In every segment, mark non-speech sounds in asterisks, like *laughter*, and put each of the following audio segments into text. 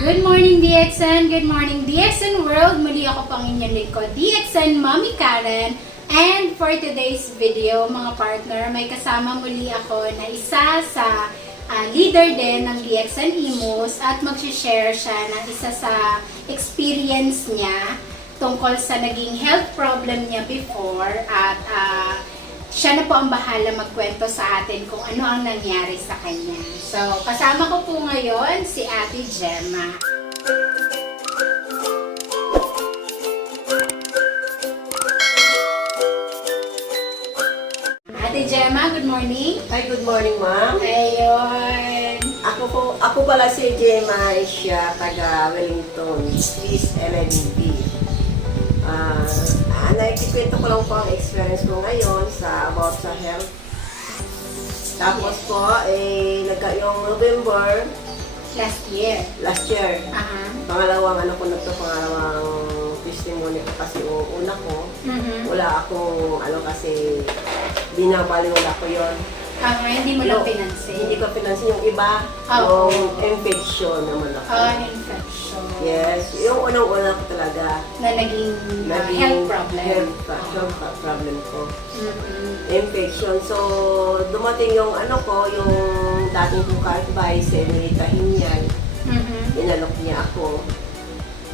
Good morning, DXN! Good morning, DXN World! Muli ako pang inyong lingkod, DXN Mommy Karen. And for today's video, mga partner, may kasama muli ako na isa sa ah, leader din ng DXN Imus at mag-share siya ng isa sa experience niya tungkol sa naging health problem niya before at ah, siya na po ang bahala magkwento sa atin kung ano ang nangyari sa kanya. So, kasama ko po ngayon si Ate Gemma. Ate Gemma, good morning. Hi, good morning, ma'am. Ayun. Ako po, ako pala si Gemma Asia, taga Wellington, East 11B. Ah, uh, nakikikwento ko lang po ang experience ko ngayon sa about sa health. Tapos po, eh, nagka yung November Last year. last year, Aha. pangalawang ano ko na to, pangalawang testimony ko kasi yung una ko, Mhm. wala akong ano kasi binabaliwala ko yon Ah, hindi mo lang No, pinansin. Hindi ko pinansin yung iba, Oo. yung infection naman ako. Ah, infection. Yes, yung unang-una ko talaga, Na naging, ah, naging health problem. health pa- problem ko. Mhm. Infection. So, dumating yung ano ko, yung dating kong si Emerita Hinyal, Mhm. inalok niya ako.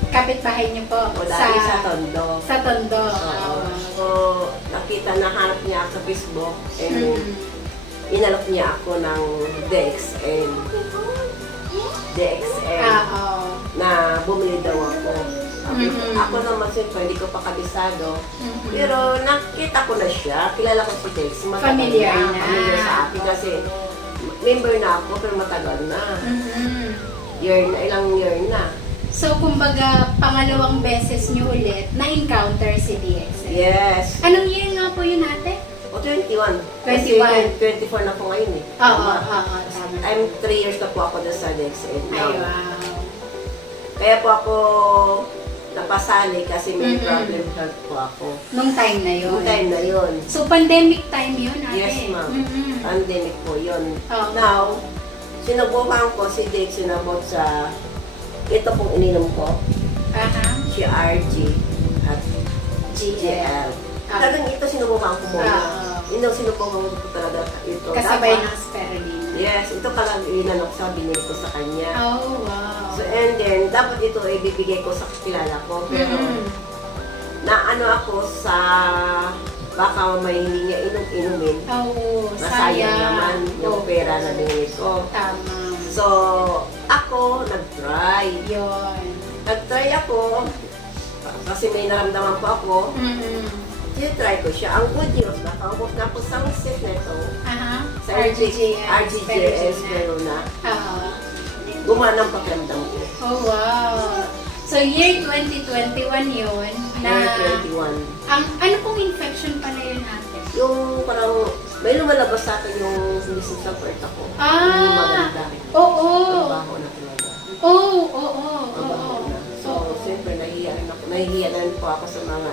Kapitbahay niyo po. O dati sa Tondo. Sa Tondo. Oo. Ah, So, nakita, nahanap niya ako sa Facebook, and Mhm. Inalok niya ako ng DXN. DXN. Ah, oo. na bumili daw ako. Sabi ko, Mhm. Ako naman siyempre, hindi ko pa kabisado. Mhm. Pero nakita ko na siya, kilala ko si Dex. Matagal Familiar na. Familiar sa akin kasi member na ako pero matagal na. Mhm. Year na, ilang year na. So, kumbaga, pangalawang beses niyo ulit na-encounter si DXN. Yes. Anong year nga po yun ate? O 21. 21. Kasi 24 na po ngayon eh. Oo, oo, tama. I'm 3 years na po ako doon sa DXN. Ay, wow. Kaya po ako napasali kasi may Mhm. problem health po ako. Nung time na yun. Noong time na yun. So, pandemic time yun ate? Yes, ma'am. Mhm. pandemic po yun. Oo. Now, sinubukan ko si Dick sinabot sa ito pong ininom ko, Aha. si RG at. GL. Ah. Talagang ito sinubukan ko muna. Ah. Ito sinubukan ko talaga ito. Kasabay ng spirulina. Yes, ito pala inanok sa binili ko sa kanya. Oh, wow. So, and then, dapat ito ay bibigay ko sa kilala ko. Pero, Mhm. na ano ako sa baka may hindi niya inom-inumin. Oo, Masayang sayang. naman yung pera na binili ko. Tama. So, ako, nag-try. Yun. Nag-try ako, kasi may naramdaman po ako, Mm-mm. Try ko siya. Ang good news, nakaubos na ako sa set na ito, Aha. sa RGGS RGGS. Verona, Oo. gumana ang pakiramdam ko. Oh, wow. So, year 2021 yun. Na, Year 21. ang, ano pong infection pala yun ate? Yung parang, may lumalabas sa akin yung business sa part ako. Ah! Yung maganda. Oo. Trabaho na talaga. Oo, oo, oo. Na. So, Oo. siyempre, nahihiya rin ako. Nahihiya na rin po ako sa mga,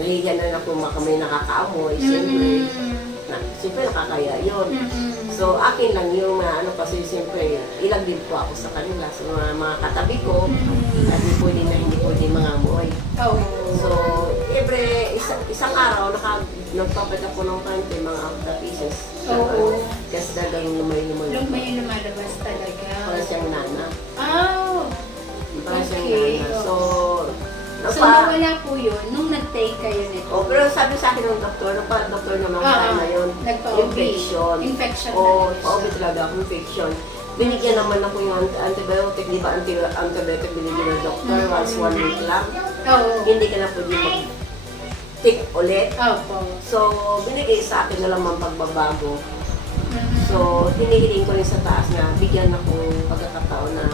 nahihiya na ako mga may nakakaamoy. Siyempre, Mm-mm. na, siyempre nakakaya yun. Mm-mm. So, akin lang yung mga ano kasi siyempre, ilag din po ako sa kanila, sa mga, mga katabi ko, Mm-mm. at hindi pwede na hindi pwede mga amoy. Oo. So, every isa, isang araw, naka, nagpapat ako ng kante, mga after pieces. Oo. Kasi talagang lumay-lumay. Lum may lumalabas talaga. Para siyang nana. Oh. Para siyang Okay. nana. So, So, napa, nawala po yun nung nag-take kayo nito. oh, pero sabi sa akin ng doktor, napa, doktor naman Ah, sa na yun, nagpa-OB. infection. Infection Oo, oh, siya. talaga ako, infection. Binigyan naman ako yung anti- antibiotic, di ba anti antibiotic binigyan ng doktor Mm. once one week lang. Oo. Hindi ka na pwede mag-take ulit. Opo. So, binigay sa akin na lang ang pagbabago. Mhm. So, hinihiling ko rin sa taas na bigyan ako pagkakataon na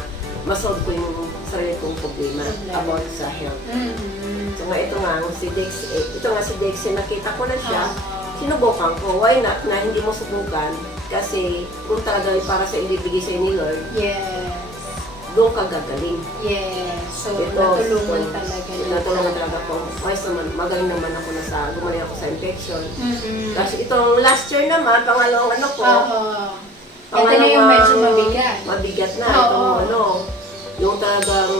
masolve ko yung sarili kong problema about sa health. Mhm. So nga ito nga, si Dex, eh, ito nga si Dex, eh, nakita ko na siya, Ah. sinubukan ko, why not na hindi mo subukan? Kasi kung talaga para sa ibibigay sa ni Lord, Yes. doon ka gagaling. Yes. So, Ito, natulungan so, talaga. Natulungan talaga ko. Wise naman, magaling naman ako na sa, gumaling ako sa infection. Mhm. Kasi itong last year naman, pangalawang ano ko, Oo. Ito na yung medyo mabigat. Mabigat na. Oo. Itong ano, yung talagang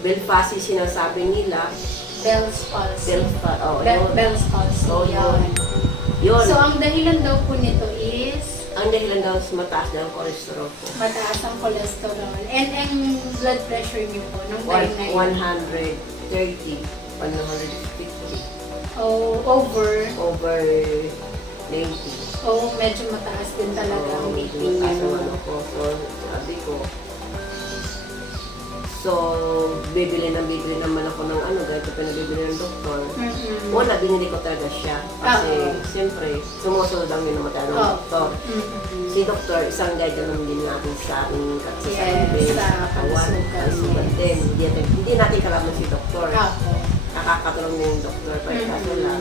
Belfast sinasabi nila, Bell's palsy. Belfast, oh, Be- yun. Bell's palsy. Oh, yun. Yun. So, ang dahilan daw po nito is ang dahilan daw sa mataas ng cholesterol ko. mataas ang cholesterol. And ang blood pressure niyo po nung time na yun. 130, 150, Oh, over. over 90. Oh, medyo mataas din talaga ang BP mataas niyo. ang ano ko. So, sabi ko, so, bibili na bibili naman ako ng ano, ganito pinabibili ng doktor. Mm-mm. Una, binili ko talaga siya. Kasi, Oo. siyempre, sumusunod ang minamatay ng Oo. doktor. Mm-mm. Si doktor, isang guide naman din natin sa aming kasi sa Yes, sa katawan, kalusugan, din. Hindi, natin- hindi natin kalaman si doktor. Ako. Nakakatulong din yung doktor. Pero Mhm. kaso lang,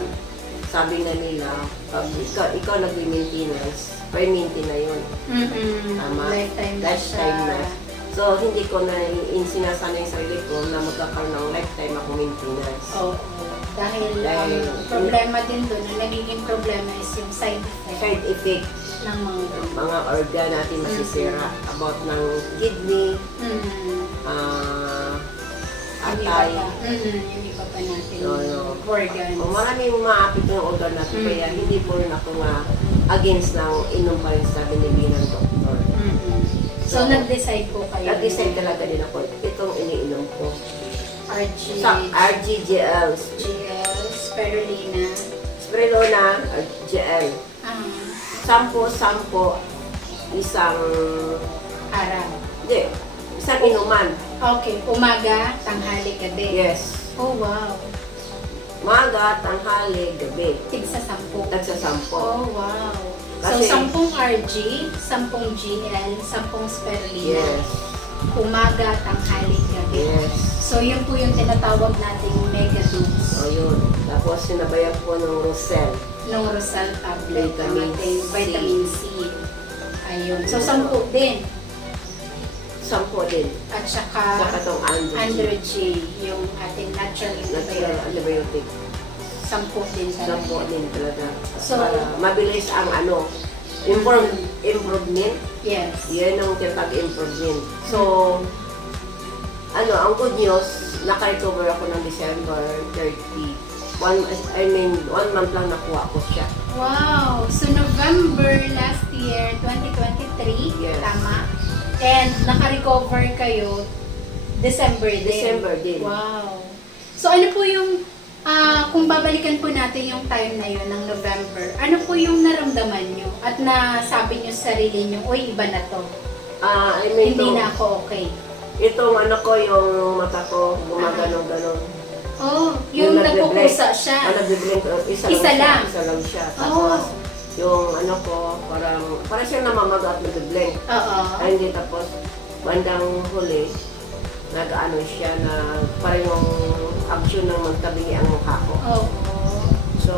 sabi na nila, pag ikaw, ikaw nag-maintenance, per-maintain na yun. Mm-mm. Tama. Lifetime na Lifetime siya. na. So, hindi ko na in sinasanay sa sarili ko na magkakaroon ng lifetime ako maintenance. Oo. Dahil, Dahil- ang problema din doon, ang nagiging problema is yung side effect Side effect, ng mga mga organ natin masisira. About ng kidney, Mm. ah, Yung iba atay. pa. Mm, yung iba pa natin. Oo, oo. Organs. O, maraming maapit ng organ natin. Mm. Kaya hindi po rin ako nga against ng inom pa rin sa binili ng doktor. Mm-mm. So, nag-decide po kayo. Nag-decide talaga din ako, itong iniinom ko. RG, Sa RGGL, GL, spirulina. Sprelona, RGL. Ah, Sampo-sampo, isang, araw. hindi, isang inuman. Okay, umaga, tanghali, gabi. Yes. Oh, wow. Maga, tanghali, gabi. Tigsa sampu. Nagsasampo. Oh, wow. Kasi- so, sampung RG, sampung GL, sampung spirulina. Yes. Umaga, tanghali, gabi. Yes. So, yun po yung tinatawag nating mega dose O yun. Tapos sinabayan ko ng Rosel. ng Rosal tablet, Vitamin C. vitamin C. Ayun. So, sampu din. Sampo din. At Saka saka itong Androgen. Androgy, yung ating natural Natural antibiotic. Sampu din talaga. Sampo din talaga. So- Para mabilis ang ano, improve, improvement. Yes. Yan ang tinatawag improvement. So, ano, ang good news, naka-recover ako ng December 30. One, I mean, one month lang nakuha ko siya. Wow! So, November last year, 2023, Yes. tama? And naka-recover kayo December din. December din. Wow! So, ano po yung, ah, kung babalikan po natin yung time na yun ng November, ano po yung naramdaman nyo? At nasabi nyo sa sarili nyo, uy, iba na to. Ah, I mean, Hindi na ako okay. Itong ano ko, yung mata ko, gumaganon-ganon. Oh, yung nagbe-blink. nagpupusa siya. Ah, nagbe-blink. Isa, Isa lang. lang. Siya, isa lang siya. Oh. Tapos, yung ano ko, parang, parang siya namamaga at nagbe-blink. Oo. Ay, hindi tapos, bandang huli, nag-ano siya na parang yung action ng magtabingi ang mukha ko. Oo. So,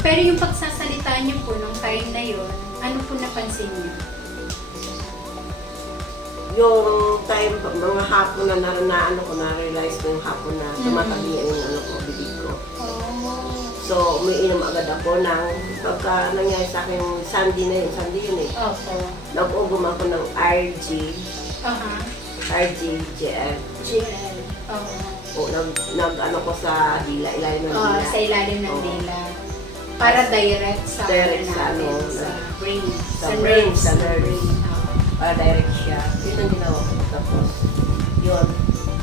Pero yung pagsasalita niyo po nung time na yun, ano po napansin niyo? yung time, mga hapon na na, na ano ko, na-realize ko yung hapon na Mhm. tumatabingi yung ano ko, bibig ko. Oh. So, umiinom agad ako ng, pagka nangyari sa akin, Sunday na yun, Sunday yun eh. Opo. Nag-ugom ako ng RG, Aha. RGGL. GL. Oo. O, nag, nag, ano ko sa dila, ilalim ng Ah, dila. sa ilalim ng Oo. dila. Para direct sa, Direct sa natin, ano, sa brain. sa brain, nerves sa nerves. Oo. Para direct siya. Yun ang ginawa ko. Tapos, yun.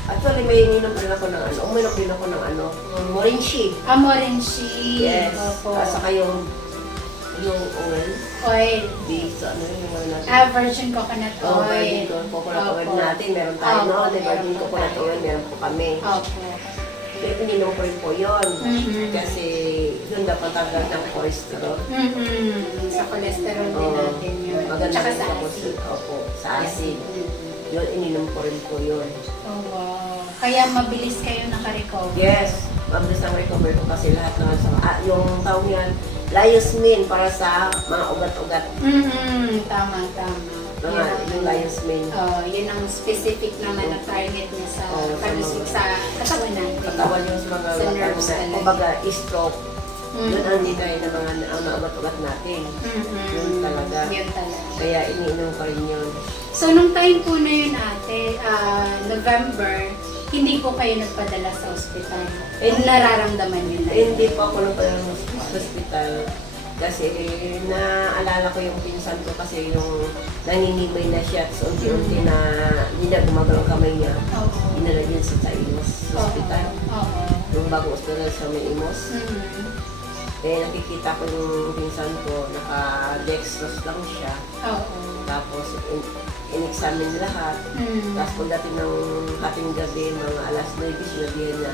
Actually, may ininom rin ako ng ano, uminom din ako ng ano, Morinchi. Amorenshi. Yes. Opo. At saka yung, yung oil, Oil. base, ano yun, yung ano natin. Ah, virgin coconut Oh, oil. virgin ko, coconut oil natin, meron tayo Opo, no? Di meron virgin coconut oil, meron po kami. Opo. Ko rin po yun. Mhm. Kasi yun dapat tagad ng cholesterol. Mhm. Sa cholesterol din Oo. natin yun. Maganda Tsaka sa acid. Opo, sa acid. Mhm. Yun, ininom ko rin po yun. Oh, wow. Kaya mabilis kayo nakarecover. Yes, mabilis ang recover ko kasi lahat naman sa, ah, yung tawag niyan, Liosmin para sa mga ugat-ugat. Mhm. Tama, tama. Mga, Yun ang- yung Liosmin. Oh, yun ang specific naman na target niya sa paglusog mga- sa katawan natin. Katawan yung mga Sa nerves talaga. Kumbaga, stroke. Mhm. Yun ang nitay ng mga ang mga ugat-ugat natin. Mhm. Yun talaga. Yun talaga. Kaya iniinom ko rin yun. So, nung time po na yun ate, ah, November, hindi po kayo nagpadala sa ospital. Eh, nararamdaman nyo na. Eh, hindi po ako nung pala sa hospital. Kasi naalala ko yung pinsan ko kasi yung naninimay na siya. So, unti-unti na hindi na gumagalaw ang kamay niya. Oo. Dinala din sa Taimos Hospital. Oo. Yung bagong hospital sa may Imos. Mhm. Eh, nakikita ko yung pinsan ko, naka-dextrose lang siya. Oo. Tapos, in- in-examine lahat. Mhm. Tapos pagdating ng hating gabi, mga alas 9, sinabihan niya,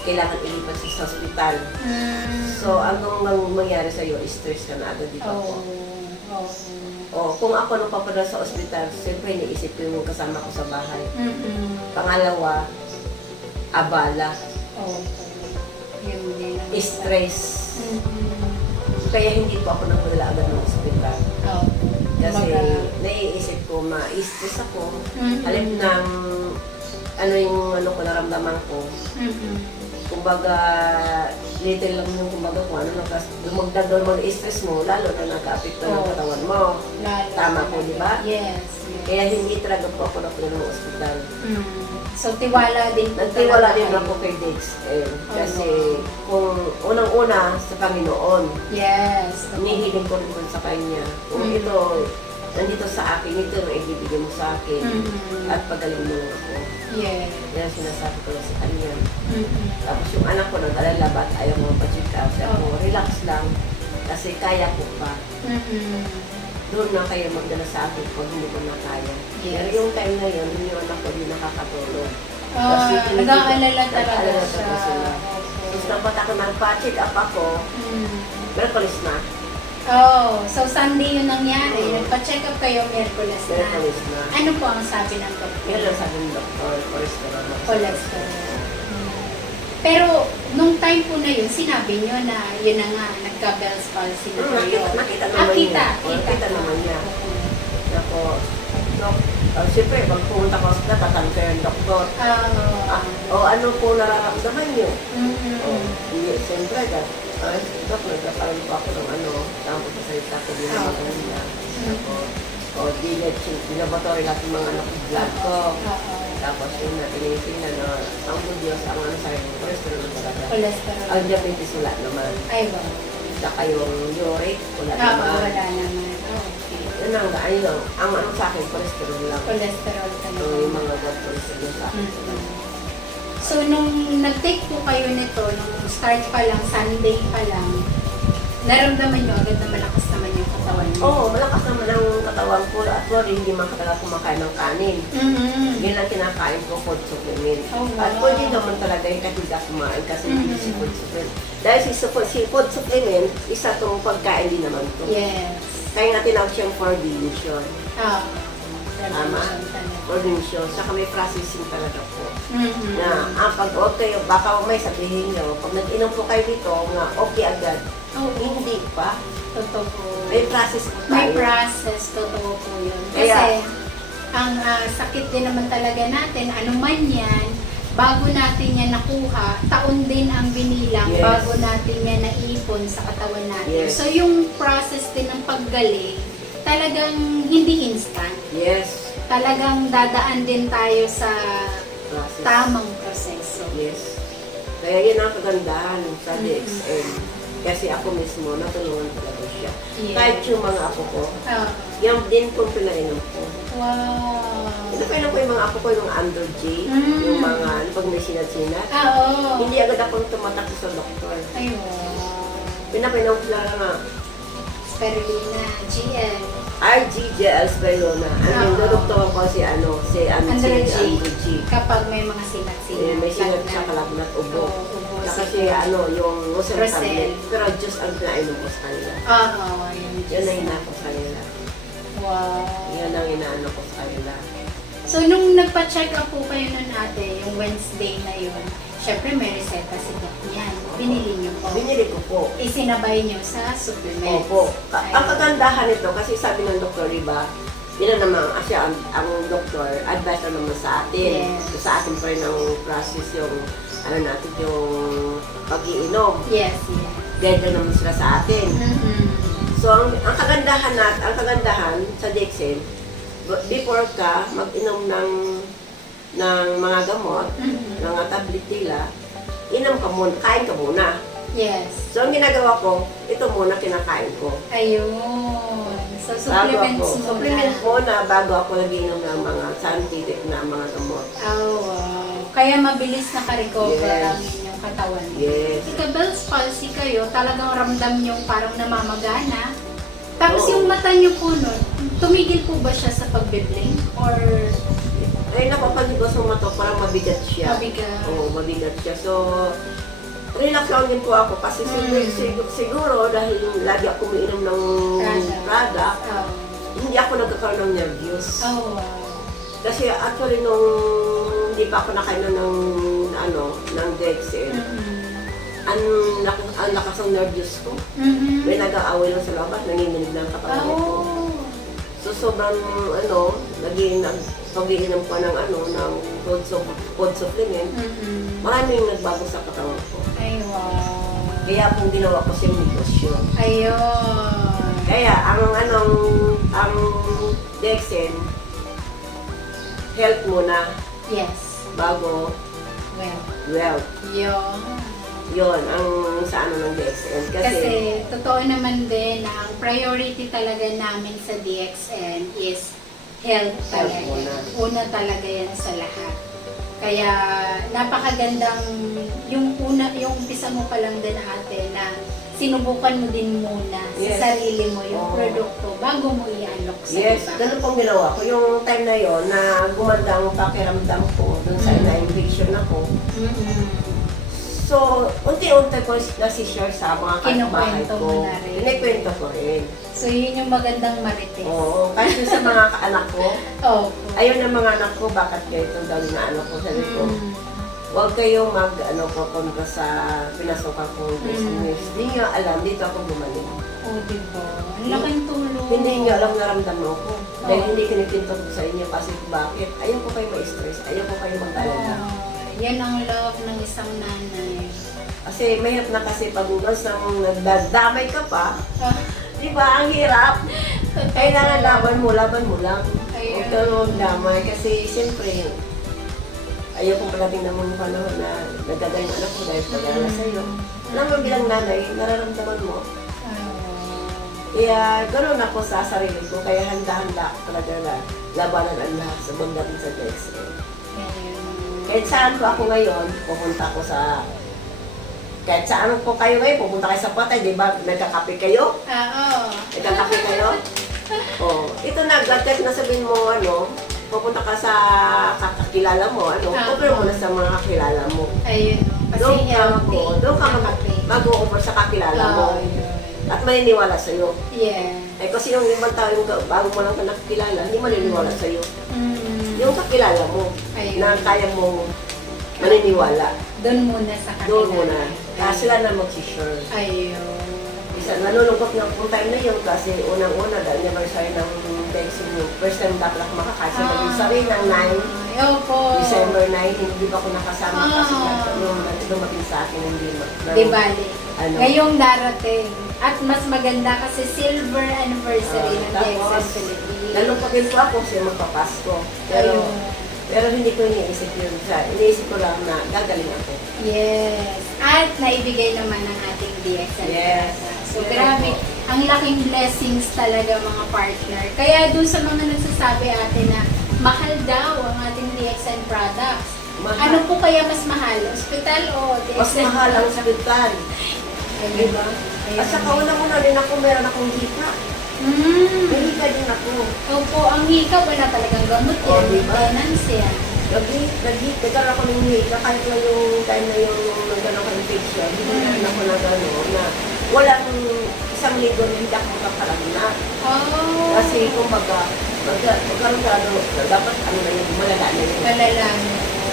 kailangan ilipat siya sa hospital. Mhm. So, anong nang mangyari sa'yo, stress ka na agad dito Oo. ako. Oo. O, kung ako nung papadala sa ospital, siyempre iniisip ko yung kasama ko sa bahay. Mhm. Pangalawa, abala, Oo. Yun din. stress. Kaya hindi po ako napadala agad ng ospital. Oo. Kasi naiisip ko, ma-stress ako. Mhm. Halip ng ano yung ano ko naramdaman ko. Mhm. Kumbaga, little lang yung kumbaga kung ano, nagkas, dumagdag daw mga stress mo, lalo na nagka-apekto ng Oo. katawan mo. Lalo- Tama po, di ba? Yes. yes. Kaya hindi talaga po ako napunta ng ospital. Mm. So, tiwala din po Nagtiwala din ako kay Dex. Eh, kasi kung unang-una sa Panginoon, Yes. humihiling ko rin sa Kanya. Kung Mm. ito, nandito sa akin, ito ang ibibigay mo sa akin. Mhm. At pagaling mo lang ako. Yes. Yan ang sinasabi ko lang sa Kanya. Mhm. Tapos yung anak ko nag-alala ba't ayaw mo pa-check out. Sabi ko, Oo. relax lang. Kasi kaya ko pa. Mhm. Doon na kayo magdala sa akin pag hindi ko na kaya. Yes. Pero yung time na yun, yung anak ko din nakakatulog. Ah, Kasi tinitip- nag-aalala talaga siya. sila. Okay. Tapos dapat ako nagpa-check up ako, Mm. Merkulis na. Oh, so Sunday yun nangyari. Oo. Nagpa-check up kayo Miyerkules na. Merkulis na. Ano po ang sabi ng doktor? Lang sabi ng doktor, cholesterol. Cholesterol. Pero, nung time po na yun, sinabi nyo na yun na nga, nagka-Bell's palsy na Hmm, kayo. nakita, nakita Ah, naman kita, niya. Oh, Nakita naman niya. Ako, no, uh, siyempre, pag pumunta ko sa hospital, tatanong kayo ng doktor. Ah, Ah, o ano po nararamdaman niyo? mm-mm. O, hindi, siyempre, that, uh, dok, nagkakaroon po ako ng ano, tapos sa salita ko Ah. naman kanina. Ako, o, di, laboratory lahat yung mga anak ko, ko. Tapos yun na, tinitingnan na, ang good Diyos, ang ano sa'yo, cholesterol talaga. Cholesterol. Ang diabetes wala naman. Ay, wow. Saka yung uric, wala Oo, naman. wala naman. Oh, okay. Yun ang, ano, ang ano sa akin, cholesterol lang. Cholesterol talaga. yung mga blood cholesterol sa akin. Mm-mm. So, nung nag-take po kayo nito, nung start pa lang, Sunday pa lang, naramdaman nyo agad na malakas naman yung katawan nyo? Oo, malakas naman ang katawan ko. At wala hindi man talaga kumakain ng kanin. Mm-hmm. Yun ang kinakain ko, food supplement. Oh, wow. At pwede naman talaga yung katiga kumain kasi Mhm. hindi si food supplement. Dahil si, si food supplement, isa tong pagkain din naman to. Yes. Kaya nga tinawag siyang for deletion. Ah. Tama. For deletion. Saka may processing talaga po. Mm-hmm. Na, ah, pag okay, baka may sabihin nyo, pag nag-inom po kayo dito, nga okay agad. Oh, Hindi pa. totoo po. May process po tayo. May process, totoo po yun. Kasi, Kaya- ang ah, sakit din naman talaga natin, ano man yan, bago natin yan nakuha, taon din ang binilang Yes. bago natin yan naipon sa katawan natin. Yes. So, yung process din ng paggaling, talagang hindi instant. Yes. Talagang dadaan din tayo sa Process. tamang proseso. Yes. Kaya yun ang kagandahan sa Mhm. Kasi ako mismo, natulungan talaga siya. Yes. Kahit yung mga apo ko, Ah, yung din kong pinainom ko. wow. Pinapainom ko yung mga apo ko, yung under J, Mm. yung mga, ano, pag may sinat-sinat. Ah, oo. Hindi agad akong tumatakbo sa doktor. Ay, wow. Pinapainom ko lang nga, Spirulina, GL. RGGL Spirona. Ang yung doktor ko si ano, si Andrew G. Andrew G. Kapag may mga sinat-sinat. May sinat sa kalagnat ubo. Oo, ubo. Saka si ano, yung Rosel Rosel. tablet. Pero Diyos ang sa kanila. Oo, yun. Yan ang inaano ko sa kanila. Wow. Yan ang inaano ko sa kanila. So, nung nagpa-check up po kayo nun ate, yung Wednesday na yun, syempre may reseta si Doc niyan. Binili niyo po. Binili ko po. Isinabay niyo sa supplement. Opo. Ka- Ayun. ang kagandahan nito, kasi sabi ng doktor, diba, yun na naman, kasi ang, ang doktor, advice na naman sa atin. Yes. So, sa atin pa rin ang process yung, ano natin, yung pag-iinom. Yes, yes. Guide na naman sila sa atin. Mm-hmm. So, ang, ang kagandahan nat, ang kagandahan sa b- before ka mag-inom ng ng mga gamot, Mhm. mga tablet nila, inom ka muna, kain ka muna. Yes. So, ang ginagawa ko, ito muna kinakain ko. Ayun. So, supplements ako, muna. supplements muna bago ako nag-inom ng mga scientific na mga gamot. Oh, wow. Kaya mabilis naka-recover Yes. ang inyong katawan. Yes. Si Bell's palsy kayo, talagang ramdam nyo parang namamagana. Tapos Oo. yung mata nyo po nun, tumigil po ba siya sa pagbe-blink? Or Ay, napapansin ko sa mata, parang mabigat siya. mabigat? Oo, mabigat siya. So, relax lang din po ako kasi siguro, Mm. siguro, siguro dahil lagi ako umiinom ng Product. product, Oh. hindi ako nagkakaroon ng nervous. Oh, wow. Kasi actually nung hindi pa ako nakainom ng ano, ng Dexel, Mhm. ang, lak- ang lakas ng nervous ko. Mhm. May nag-aaway lang sa labas, nanginginig lang katawan ko. Oh. So sobrang ano, naging nag pag-iinom ko ng ano, ng food, sup- food supplement, Mhm. maraming nagbago sa katawan ko. Ay, wow. Kaya kung ginawa ko siyang negosyo. Ayun. Kaya ang anong, ang Dexen, health muna Yes. bago Well, wealth. yun. Yon ang sa ano ng DXN. Kasi, Kasi, totoo naman din na ang priority talaga namin sa DXN is health Health talaga. muna. Una talaga yan sa lahat. Kaya napakagandang yung una, yung umpisa mo pa lang din ate na sinubukan mo din muna Yes. sa sarili mo yung Oo. produkto bago mo i-unlock sa yes, iba. ganun pong ginawa ko. Yung time na yon na gumanda ang pakiramdam ko dun sa Mm. na-inviction ako. Mm-mm. So, unti-unti ko nasi-share sa mga Kinukwento ko. mo na rin. Kinikwento ko rin. So, yun yung magandang marites. Oo. Yung sa mga kaanak ko, Oh. ayun ang mga anak ko, bakit ganito daw na ano ko. Sabi ko, Mm. huwag kayong mag, ano po, kontra sa pinasukan Mm. business. Hindi nyo alam, dito ako gumaling. Oh, diba? Ang laking tulong. Hindi nyo alam naramdaman ko. Dahil Oo. hindi kinikwento ko sa inyo kasi bakit? Ayaw ko kayo ma-stress. Ayaw ko kayo mag-alala. Oh, yan ang love ng isang nanay. Kasi mahirap na kasi pag nang nagdadamay ka pa, Ah, di ba? Ang hirap. Kailangan laban mo, laban mo lang. Huwag kang magdamay kasi siyempre, ayaw kong parating na mga panahon na nagdadaya yung anak ko dahil pag-alala Mm. sa'yo. Alam mo bilang nanay, nararamdaman mo. Ah, Kaya ganoon ako sa sarili ko, kaya handa-handa ako talaga na labanan ang lahat sa pagdating sa ayun. Kahit saan ko ako ngayon, pupunta ko sa... Kahit saan po kayo ngayon, pupunta kayo sa patay, di ba? Nagkakape kayo? Ah, oo. Nagkakape kayo? Oh, ito na, kahit na sabihin mo, ano, pupunta ka sa kakilala mo, ano, Ah. offer mo na sa mga kakilala mo. Ayun. Kasi Doon ka, healthy. oh, doon ka mag- Kape. mag-offer sa kakilala mo. Ah, yun. At maniniwala sa'yo. Yeah. Eh kasi yung ibang tao yung ka- bago mo lang ka nakikilala, hindi maniniwala sa'yo. Mm. Yung kakilala mo, Ayun. na kaya mong maniniwala, Doon muna sa kanila. doon mo na. Kaya sila na magsishare. Ayun. Isa, nalulungkot nga kung time na yun kasi unang-una dahil anniversary ng Dexin yung first time dapat ako makakasa Ah. ng sorry ng 9, Ay, opo. December 9, hindi ba ako nakasama kasi Ah. nasa- nung dumating sa akin hindi ma- Di bali. Ano? Ngayong darating. At mas maganda kasi silver anniversary Ah, ng DXN Philippines. Nalungkot din po ako siya magpapasko. Pero, Ayun. Pero hindi ko iniisip yun. Sa, iniisip ko lang na gagaling ako. Yes. At naibigay naman ng ating DXN. Yes. So, grabe. Ang laking blessings talaga mga partner. Kaya dun sa mga nagsasabi ate na mahal daw ang ating DXN products. Mahal. Ano po kaya mas mahal? Hospital o DXN? Mas mahal ang sakitan. Ayun. Di ba? Ayun. At saka una-una din ako, meron akong hika. Mm. May hika din ako. Opo, ang hika wala talagang gamot yan. Oh, di ba? Maintenance yan. Lagi, lagi, nagkaroon ako ng hika. Kahit na yung time na yung nagkaroon ng infection, hindi na rin ako na gano'n na walang isang linggo na hindi ako makakalagnat. Oh. Kasi kumbaga, magka, magkaroon ka ano, dapat ano na yun, malala na yun. Malalang.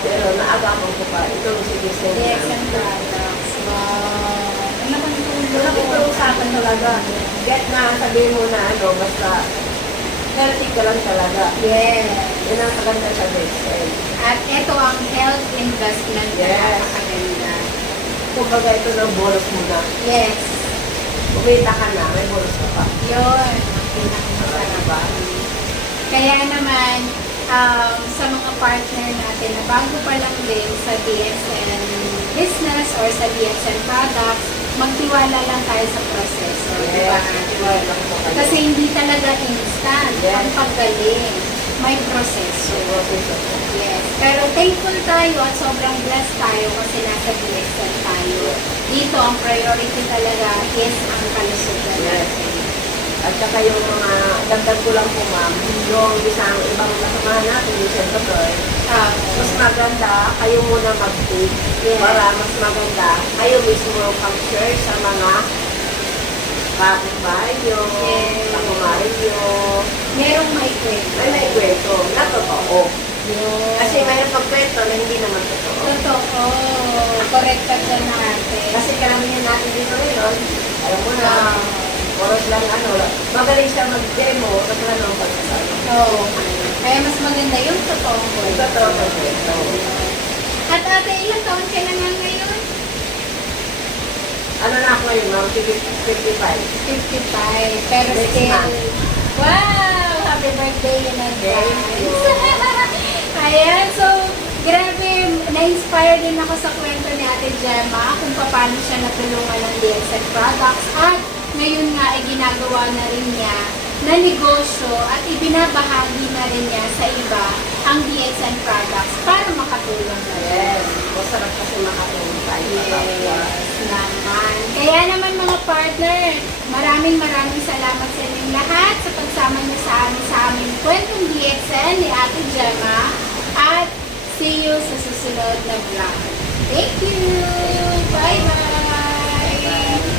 Pero naagapan ko pa, ito si Giselle. DXN products. Wow. Ang laking tulong. Malaki tulong sa akin talaga. Kahit na sabihin mo na ano, basta healthy ka lang talaga. Yes. Yan ang kaganda sa Giselle. At ito ang health investment na Yes. napakaganda. Kumbaga ito ng bonus mo na. Yes. Kumita ka na, may bonus ka pa. Yun. Pinakamasarap. Diba? Kaya naman, um, sa mga partner natin na bago pa lang din sa DSN business or sa DSN products, magtiwala lang tayo sa proseso. Yes, kayo. Kasi hindi talaga instant. Yes. Ang paggaling. May proseso. Yes. Pero thankful tayo at sobrang blessed tayo kasi nasa DSL tayo. Dito, ang priority talaga is ang kalusugan Yes. At saka yung mga, dagdag ko lang po ma'am, yung isang ibang kasamahan natin, yung Senador, Ah, mas maganda kayo muna mag-take Yes. para mas maganda kayo mismo pang-share sa mga kapitbahay nyo, Yes. kakumari nyo, merong may kwento. may may kwento na totoo. Kasi mayroon pag-kwento na hindi naman totoo. Totoo. Correct ka dyan natin. Kasi karamihan natin dito ngayon, alam mo na, Ah. Oras lang ano, magaling siya mag-demo, kasi ano, pagkasama. Oo. Kaya mas maganda yung totoong kwento. Totoo pag-kwento. At ate, ilang taon ka na nga ngayon? Ano na ako ngayon, ma'am? 55. 55. Pero Next still, month. wow! Happy birthday in advance. *laughs* Ayan, so, grabe, na-inspire din ako sa kwento ni Ate Gemma kung paano siya natulungan ng DSN products at ngayon nga ay ginagawa na rin niya na negosyo at ibinabahagi na rin niya sa iba ang DSN products para makatulong na rin. Yes. Masarap kasi makatulong tayo. Yes, naman. Kaya naman mga partner, maraming maraming salamat sa inyong lahat sa pagsama niyo sa amin sa aming kwentong DXN ni Ate Gemma at see you sa susunod na vlog. Thank you! Bye-bye!